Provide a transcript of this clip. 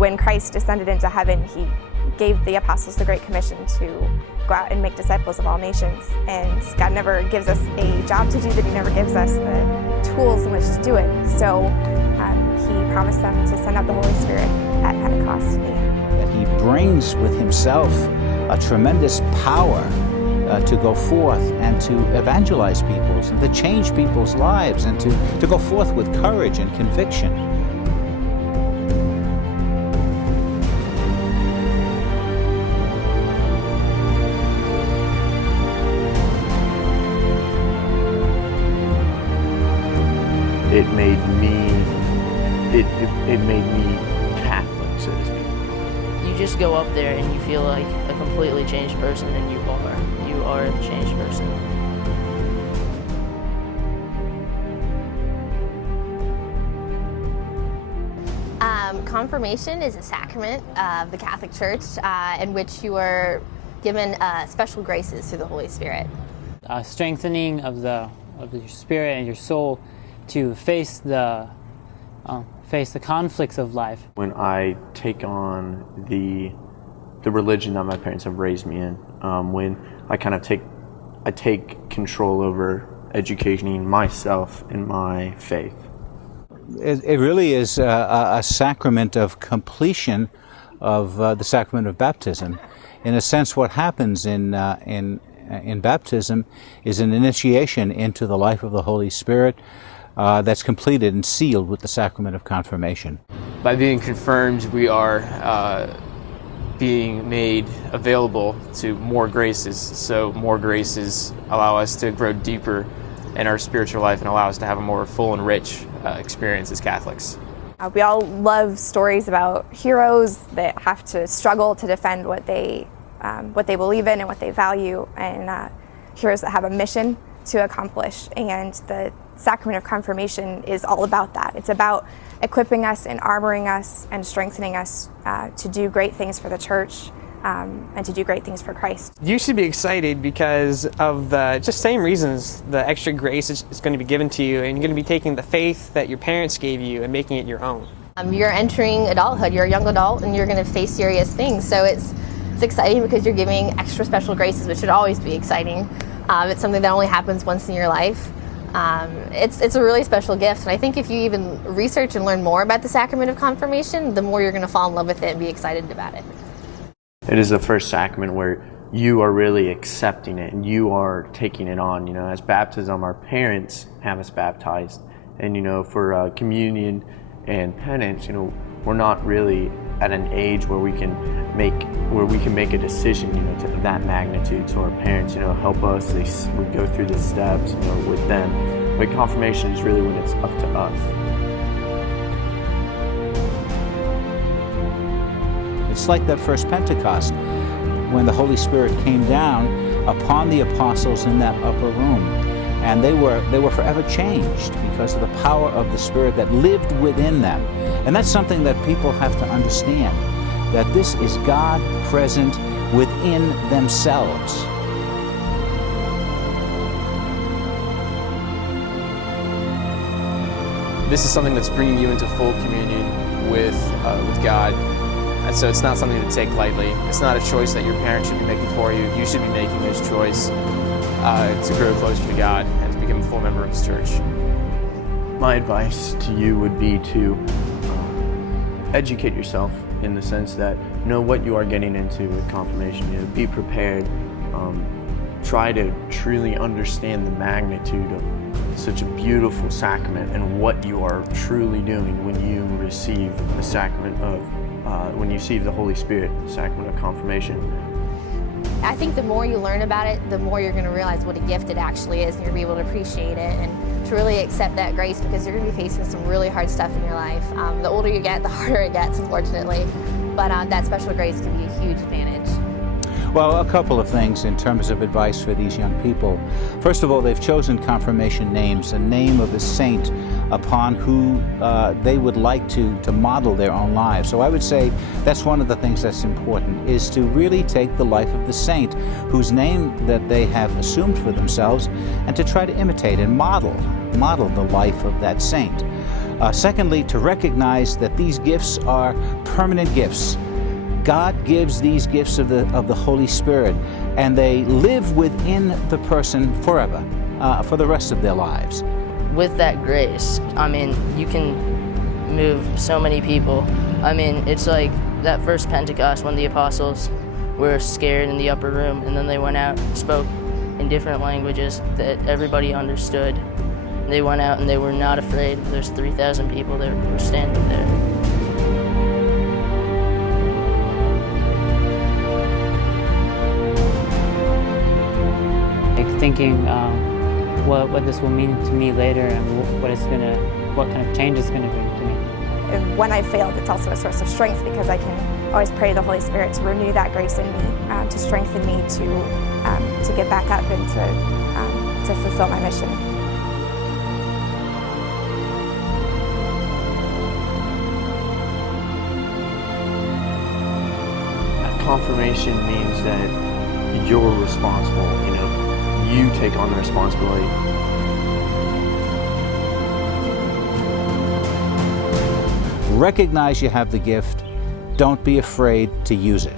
when Christ descended into heaven, he gave the apostles the Great Commission to go out and make disciples of all nations. And God never gives us a job to do that he never gives us the tools in which to do it. So he promised them to send out the Holy Spirit at Pentecost. That he brings with himself a tremendous power to go forth and to evangelize peoples and to change people's lives and to go forth with courage and conviction. It made me Catholic, so to speak. You just go up there and you feel like a completely changed person, and you are a changed person. Confirmation is a sacrament of the Catholic Church in which you are given special graces through the Holy Spirit. Strengthening of your spirit and your soul to face the conflicts of life. When I take on the religion that my parents have raised me in, when I kind of take control over educating myself in my faith. It really is a sacrament of completion of the sacrament of baptism. In a sense, what happens in baptism is an initiation into the life of the Holy Spirit that's completed and sealed with the Sacrament of Confirmation. By being confirmed, we are being made available to more graces. So more graces allow us to grow deeper in our spiritual life and allow us to have a more full and rich experience as Catholics. We all love stories about heroes that have to struggle to defend what they believe in and what they value, and heroes that have a mission to accomplish. And the Sacrament of Confirmation is all about that. It's about equipping us and armoring us and strengthening us to do great things for the Church and to do great things for Christ. You should be excited because of the just same reasons the extra grace is going to be given to you, and you're going to be taking the faith that your parents gave you and making it your own. You're entering adulthood, you're a young adult, and you're going to face serious things. So it's exciting because you're giving extra special graces, which should always be exciting. It's something that only happens once in your life. It's a really special gift, and I think if you even research and learn more about the Sacrament of Confirmation, the more you're going to fall in love with it and be excited about it. It is the first sacrament where you are really accepting it and you are taking it on. You know, as baptism, our parents have us baptized, and for communion and penance, we're not really at an age where we can make a decision, to that magnitude. So our parents, help us. We go through the steps, with them. But confirmation is really when it's up to us. It's like that first Pentecost, when the Holy Spirit came down upon the apostles in that upper room, and they were forever changed because of the power of the Spirit that lived within them. And that's something that people have to understand, that this is God present within themselves. This is something that's bringing you into full communion with God. And so it's not something to take lightly. It's not a choice that your parents should be making for you. You should be making this choice to grow closer to God and to become a full member of His church. My advice to you would be to educate yourself in the sense that know what you are getting into with confirmation. Be prepared. Try to truly understand the magnitude of such a beautiful sacrament and what you are truly doing when you receive the sacrament of when you receive the Holy Spirit, the Sacrament of Confirmation. I think the more you learn about it, the more you're going to realize what a gift it actually is, and you'll be able to appreciate it and to really accept that grace, because you're going to be facing some really hard stuff in your life. The older you get, the harder it gets, unfortunately. But that special grace can be a huge advantage. Well, a couple of things in terms of advice for these young people. First of all, they've chosen confirmation names, a name of a saint upon who they would like to model their own lives. So I would say that's one of the things that's important, is to really take the life of the saint whose name that they have assumed for themselves, and to try to imitate and model the life of that saint. Secondly, to recognize that these gifts are permanent gifts. God gives these gifts of the Holy Spirit, and they live within the person forever, for the rest of their lives. With that grace, I mean, you can move so many people. I mean, it's like that first Pentecost when the apostles were scared in the upper room, and then they went out and spoke in different languages that everybody understood. They went out and they were not afraid. There's 3,000 people that were standing there. Like thinking what this will mean to me later, and what kind of change it's gonna bring to me. And when I failed, it's also a source of strength because I can always pray the Holy Spirit to renew that grace in me, to strengthen me to get back up and to fulfill my mission. Confirmation means that you're responsible, you know, you take on the responsibility. Recognize you have the gift. Don't be afraid to use it.